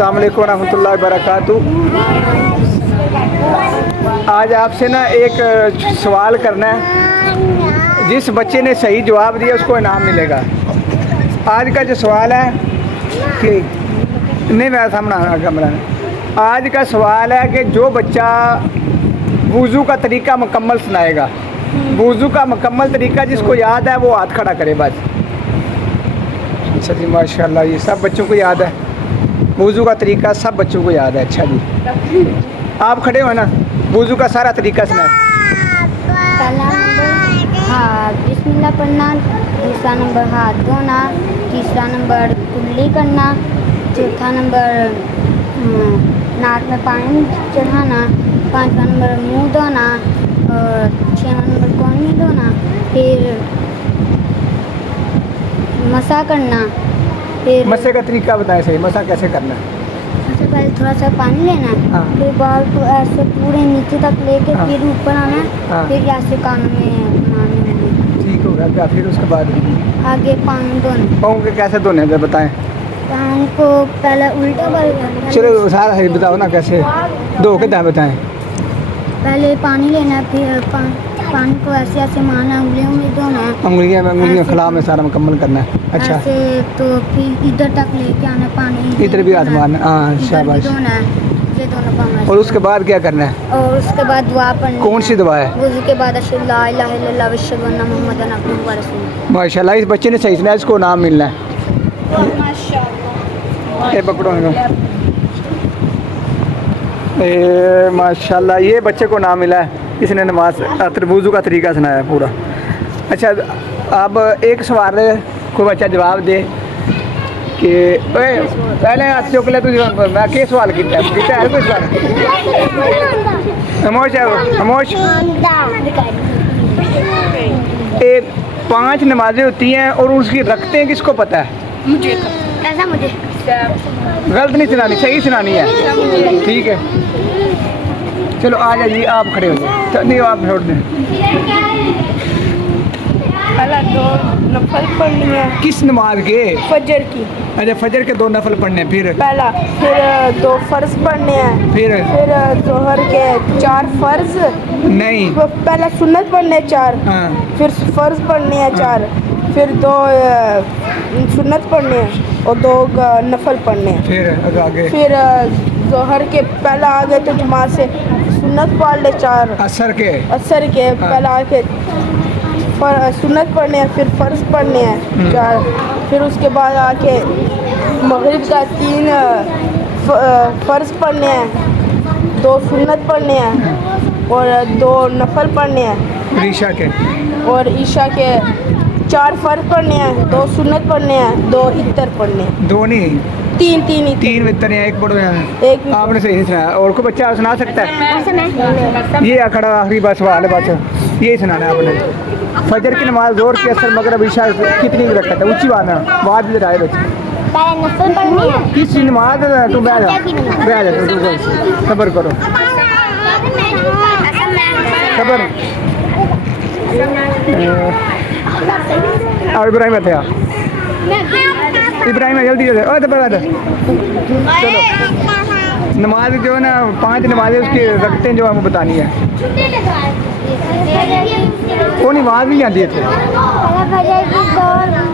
अस्सलाम वालेकुम रहमतुल्लाहि वबरकातुहू। आज आपसे ना एक सवाल करना है, जिस बच्चे ने सही जवाब दिया उसको इनाम मिलेगा। आज का जो सवाल है कि नहीं मेरा सामना कमरा में, आज का सवाल है कि जो बच्चा वुज़ू का तरीका मुकम्मल सुनाएगा, वुज़ू का मुकम्मल तरीका जिसको याद है वो हाथ खड़ा करे बस। अच्छा जी माशाल्लाह, ये सब बच्चों को याद है, वुज़ू का तरीका सब बच्चों को याद है। अच्छा जी आप खड़े हो ना, वुज़ू का सारा तरीका सुना। पहला नंबर हाथ बिस्मिल्लाह पढ़ना, दूसरा नंबर हाथ धोना, तीसरा नंबर कुल्ली करना, चौथा नंबर नाक में पानी चढ़ाना, पाँचवा नंबर मुंह धोना और छठवां नंबर कोहनी धोना, फिर मसा करना। फिर मसे का तरीका बताएं सही, मसा कैसे करना है? सबसे पहले थोड़ा सा पानी लेना, हाँ। फिर बाल को ऐसे पूरे नीचे तक लेके हाँ। फिर ऊपर आना, हाँ। फिर ऐसे कानों में मारने होंगे। ठीक हो गया। फिर उसके बाद आगे पानी धोना, पाँव के कैसे धोने हैं बताएं। पानी को पहले उल्टा करना, चलो सारा सही बताओ ना, कैसे धो के दाएं बताएं। पहले पानी लेना, फिर पानी को ऐसे ऐसे मारना, उंगलियों में धोना है, उंगलियां खला में सारा मुकम्मल करना है। अच्छा ऐसे तो फिर इधर तक लेके आना पानी, इधर भी हाथ मारना। हाँ इधर भी शाबाश। धोना है, ये दोनों काम और उसके बाद क्या करना है? और उसके बाद दुआ पढ़नी। कौन सी दुआ है? वुज़ू के बाद अशहदु ला इलाहा इल्लल्लाह व अशहदु अन्ना मुहम्मदन अब्दुहु व रसूलुहु। माशाल्लाह, इस बच्चे ने सही सुना, इसको नाम मिलना है। ये पकड़ो इनको। माशाल्लाह, ये बच्चे को नाम मिला है, इसने नमाज वुज़ू का तरीका सुनाया पूरा। अच्छा अब एक सवाल को बच्चा जवाब दे कि पहले हाथ चुक ले, तू मैं क्या सवाल किया है कोई सवाल? खामोश है, खामोश। ये 5 नमाजें होती हैं और उसकी रखते हैं किसको पता है? मुझे गलत नहीं सुनानी, सही सुनानी है। ठीक है चलो आ जाइए, आप खड़े हो जाए। नहीं आप छोड़ दें। पहला 2 नफल पढ़नी है किस नमाज के? फजर की। अच्छा फजर के 2 नफल पढ़ने, फिर पहला, फिर 2 फर्ज पढ़ने हैं, फिर जोहर के 4 फर्ज, नहीं पहला सुन्नत पढ़ने 4, हाँ फिर फर्ज पढ़ने हैं 4, फिर 2 सुन्नत पढ़ने हैं और 2 नफल पढ़ने हैं। फिर आगे फिर जोहर के पहला आगे तो जमात से सुन्नत पढ़ ले 4, असर के असर के पहला आके सुन्नत पढ़ने हैं, फिर फ़र्ज़ पढ़ने हैं 4, फिर उसके बाद आके मगरिब का 3 फ़र्ज़ पढ़ने हैं, 2 सुन्नत पढ़ने हैं और 2 नफल पढ़ने हैं, ईशा के और ईशा के 4 फ़र्ज़ पढ़ने हैं, 2 सुन्नत पढ़ने हैं, 2 इतर पढ़ने हैं। 2 नहीं 3 वितर हैं, 1 पढ़ो यहाँ। एक आपने सही नहीं सुनाया। और कोई बच्चा सुना सकता है? ये खड़ा आखिरी बात सवाल है, बस यही सुनाना है आपने। फजर की नमाज, जोर की, असर, मगरिब, ईशा कितनी रखता है? ऊंची बात है, बात भी आए बच्चे। पहले नफल पढ़नी है, किस चीज़ नमाज? तू बैठ जा, तू सबर करो, सबर। और इब्राहिम थे, इब्राहिम जल्दी जल्दी। ओ चलो नमाज जो है ना 5 नमाजें उसकी रखते हैं जो हमें बतानी है। वो नमाज नहीं आती है। पहले फजर की 2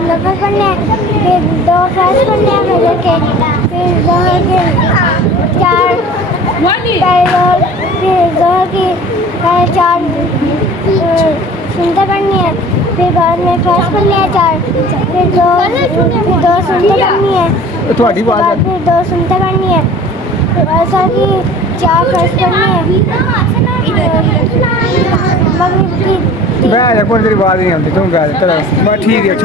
नफल पढ़ने, फिर 2 फर्ज पढ़ने हैं फजर के, फिर जोहर के 4, फिर जोहर की 4 सुन्नत पढ़नी है, फिर बाद में फर्ज पढ़ने हैं 4, फिर 2 सुन्नत पढ़नी है, थोड़ी बात है। फिर 2 सुन्नत पढ़नी है, ऐसा कि 4 फर्ज पढ़नी है, मगरिब की मैं कौन तेरी बात नहीं आती, तुम कह चलो ठीक है।